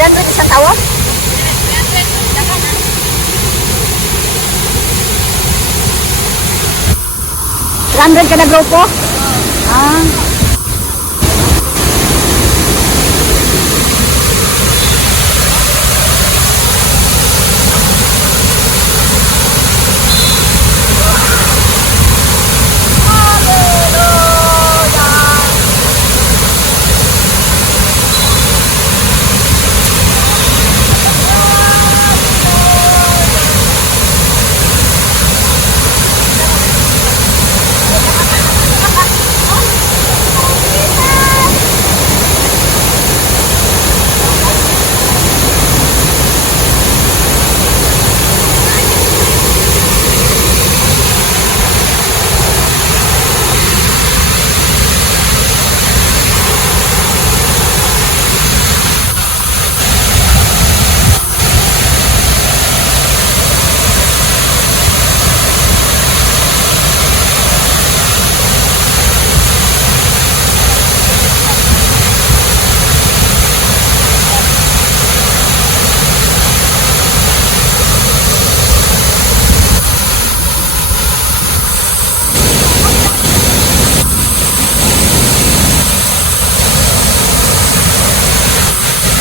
300 isang tawo? 300 ka na grupo? Ah.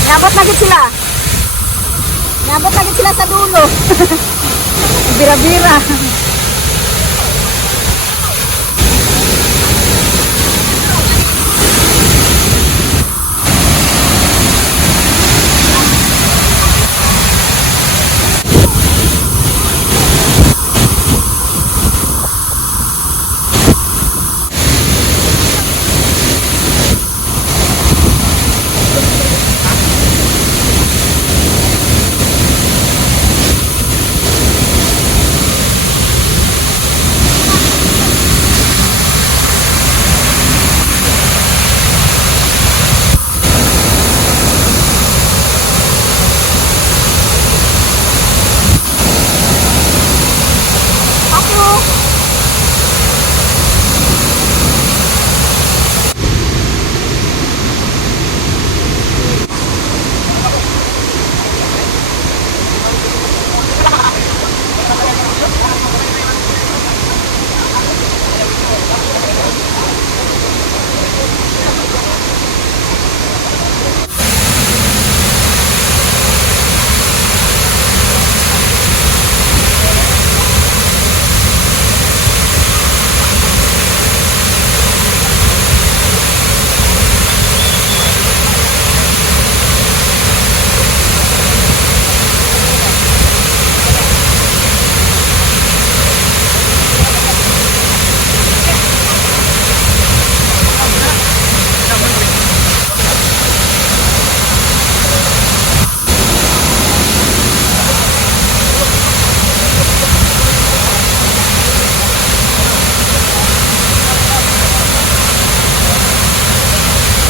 Nabot lagi sila. Nabot lagi sila sa dulo. Bira-bira.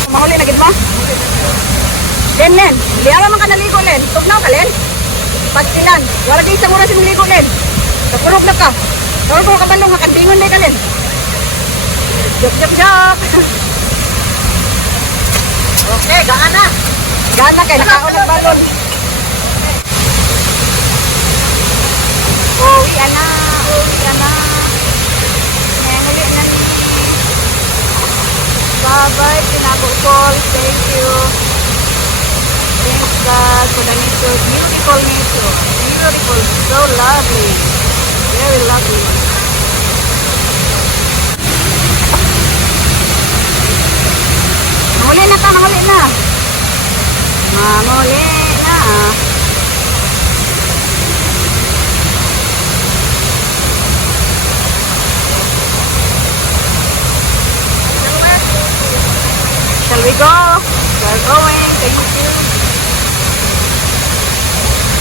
Mahuli na gid mo? Len, liyawa man ka naligo, Len. Tugnaw ka, Len. Pagtilan. Wala kayo isang oras yung ligo, Len. Nakurog na ka. Nakurog ko ka bandong, makandingon na ka, Len. Jok. Okay, gaan na. Gaan na kayo, nakaon ng balon. Uwi na. Nanguli na ni. Bye-bye, Pinagukol. Thank you. Thanks God for the nature. Beautiful nature. Beautiful. So lovely. Very lovely. Mahuli na ta, mahuli na. Mahuli na. Shall we go? We're going. Thank you.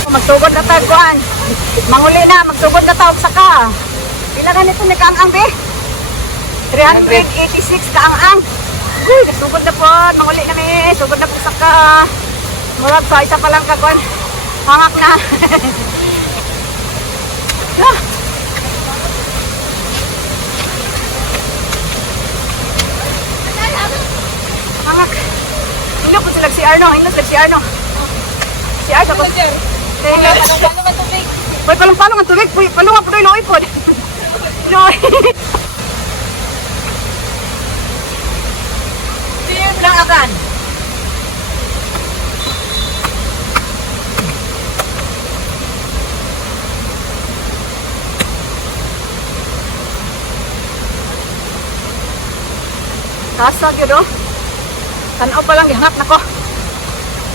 Magtugod na tayo, Kuan. Manguli na. Magtugod na tayo sa ka. Pila ganito ni Kaang-ang, be? 386 Kaang-ang. Uy, nasugod na po. Manguli na, me. Sugod na po sa ka. Murag sa isa pa lang ka, Kuan. Hangak na. Hangak. Hino po sila si Arno. CR tapos. Uy, palong-palong ang tubig. Uy, palong ang punoy loy po. Loy. Siyem lang akan. Kasag yun o. Tanaw pa lang, hangak na ko.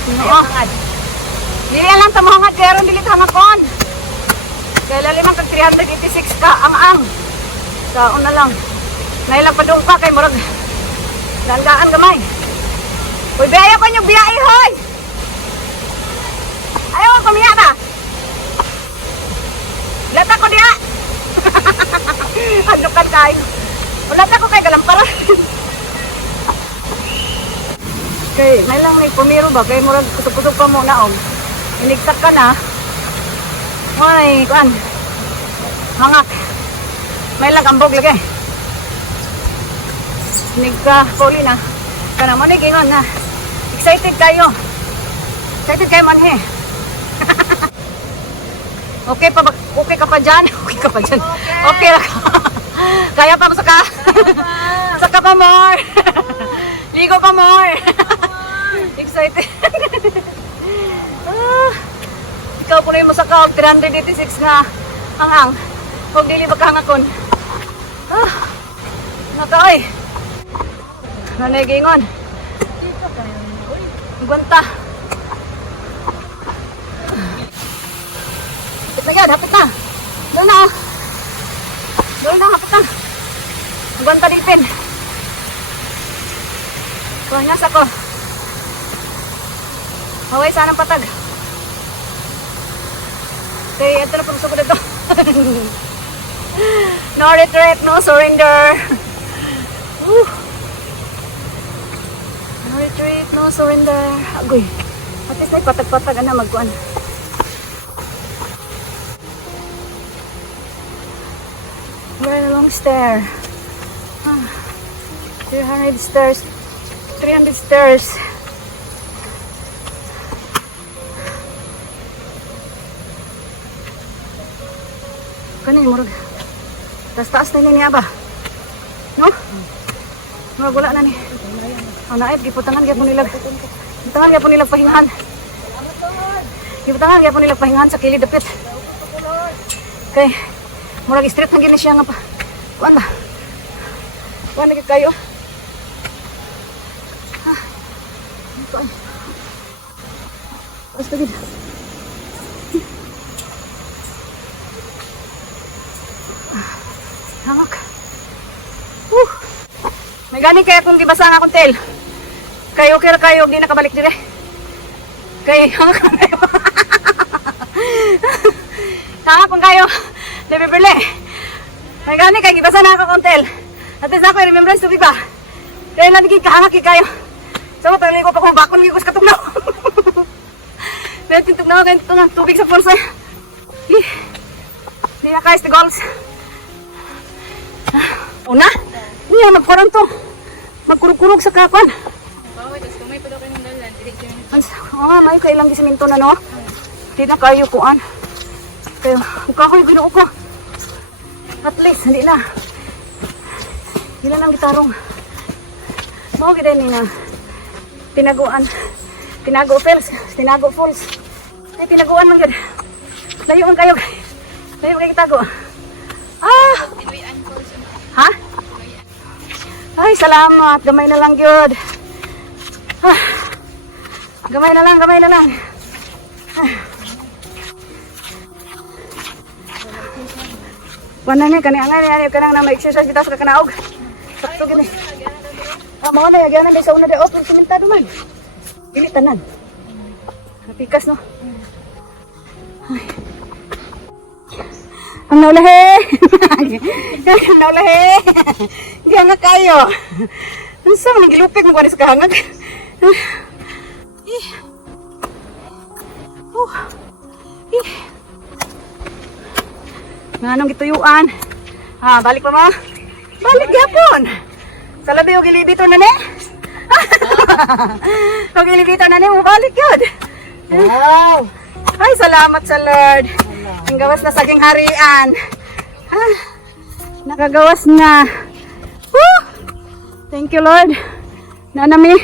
Oo. Dili lang tamahangad, kaya ron dilit hangakon. Kaya lalimang kag 386 ka, ang-ang. Sa una lang. Nailang pa doon pa, kay murag. Dandaan gamay. Uy, biyayo ko nyo, biyay, hoy! Ayaw ko, kumiya ka. Lata ko diya. Handukan kayo. Lata ko kay galampara. Kay, may lang may pumiro ba? Kay murag kusog-kusog pa mo na og. Inigtak ka na. Ay, kuan. Hangak. May lang ambog lagi. Nigka puli na. Kana mo ni gingon na. Excited kayo. Excited kayo man he. Okay pa ba? Okay ka pa dyan? Okay ka pa dyan? Okay ra ka. Kaya pa saka. Saka pa more. Ligo pa more. Excited. Ikaw po na yung masaka og 386 nga ang huwag dili magkahangakon. Nakay. Nanagingon. Gwanta. Hapit na yan, hapit na. Doon na. Doon na, hapit na. Gwanta dipin. Kuhanyas ako. Haway sanang patag. Okay, ito na pagsuko na ito. No retreat, no surrender. No retreat, no surrender. Agoy. At least na patag-patag na magkuhan. Very long stair. 300 stairs. 300 stairs. Kanin murag. Taas-taas na niya ba? No? Murag wala na ni. Ang naib, giputangan gyapon nilag. Giputangan gyapon nilag pahingahan. Giputangan gyapon nilag pahingahan sa kilid dapit. Okay. Murag straight na gini siya nga pa. Kuan ba? Kuan na kayo. Ha. Kuan. Basta gid. Hangak. May gani kaya kung gibasa nga akong tel. Kayo kira kayo, di nakabalik dire. Kay hangak na kayo. Hangak kung kayo. Lebeberle. May gani kaya gibasa na akong tel. At least ako, remembrance to ba? Dahil lang kahangak kayo. So, talaga ko pa kung bakon ko sa katugnaw. Dahil tintugnaw kayo ito ng tubig sa pulsa. Hindi na kayo sa goals. Una? Hindi na magkurang to. Magkurug-kurug sa kapan. Oo, tapos kung may pa daw kayo ng dalan, Oo nga, may kailang gisiminto na no. Hindi na kayo kuan. Kaya, kakoy ginoo ko. At least, hindi na. Hindi na ng gitarong. Mao gid ni na. Tinaguan. Tinago falls. Tinago falls. Ay, tinaguan man gid. Layo man kayo. Layo kayo gitago. Ah! Ha? Ay, salamat. Gamay na lang, gyud. Ah. Gamay na lang, gamay na lang. Ah. Wala niya, kani-angay kanang na ma-exercise kita sa kanaog. Sakto gini. Mao na, yagyan na sa una de off, simentado man. Dili tanan. Napikas, no? Ay. Ang naulahe! Ang naulahe! Gihangag kayo! Ano sa mga gilupig mo ka sa kahangag? Nanong gituyuan? Ha, balik pa ma? Balik yapon! Sa labi yung gilibito na ni? Yung gilibito na ni mo, balik yun! Wow! Ay, salamat sa Lord. Ang gawas na saging harian. Ah, nakagawas na. Woo! Thank you, Lord. Nanami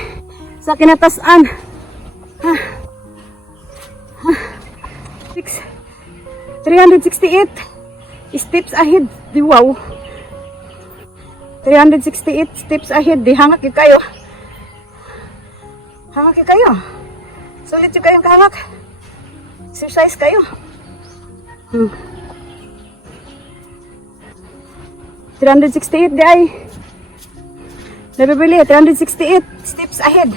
sa kinatasan. Ah. Ah. 368 steps ahead. Di wow. 368 steps ahead. Di hangak yun kayo. Hangak yun kayo. Sulit yun kayong kahangak. Exercise kayo. 368 di ay. Nabibili. 368 steps ahead.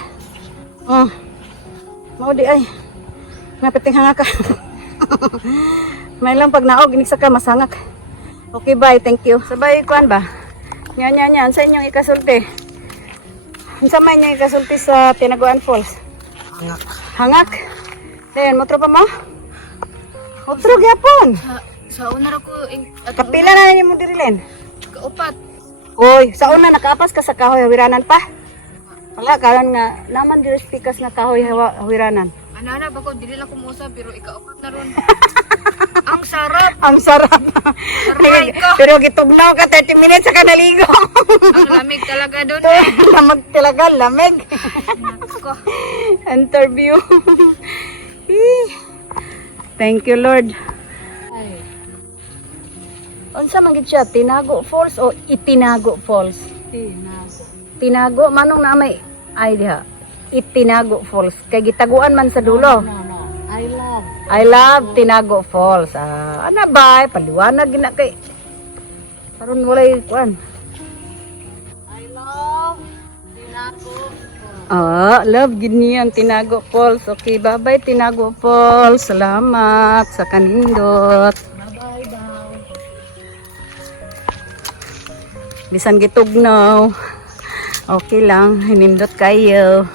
Oh. Mau di ay. Napiting hangak ka. May lang pag naog, iniksa ka, masangak. Okay, bye. Thank you. Sabay, kuan ba? Yan. Sa inyong ikasulti. Sa may inyong ikasulti sa Tinaguan Falls. Hangak? Then, motro pa mo? Motro, gyapon. Sa una ko, Kapila na ninyo mo dirilin? kaupat. Oy, sa una, nakaapas ka sa kahoy, hawiranan pa? Wala, karon nga, naman diri pikas na kahoy, hawiranan. Anana ba ko, dili lang kumusa, pero ikaupat na ron. Ang sarap! Ang sarap. Aray ko. Pero gitugnaw ka 30 minutes sa kanaligo. Ang lamig talaga doon. Lamig talaga, lamig. Nako. Interview. Thank you, Lord. Unsa man gid siya, Tinago Falls o Itinago Falls? Tinago, manong na may ay diha. Itinago Falls. Kay gitaguan man sa dulo. I love Tinago Falls. Ana ba? Paliwanag gina kay. Karon walay kuan. Love gid niya ang Tinago Falls. Okay, bye-bye Tinago Falls. Salamat sa kanindot. Bye-bye daw. Bisan gitugnaw. Okay lang, hinindot kayo.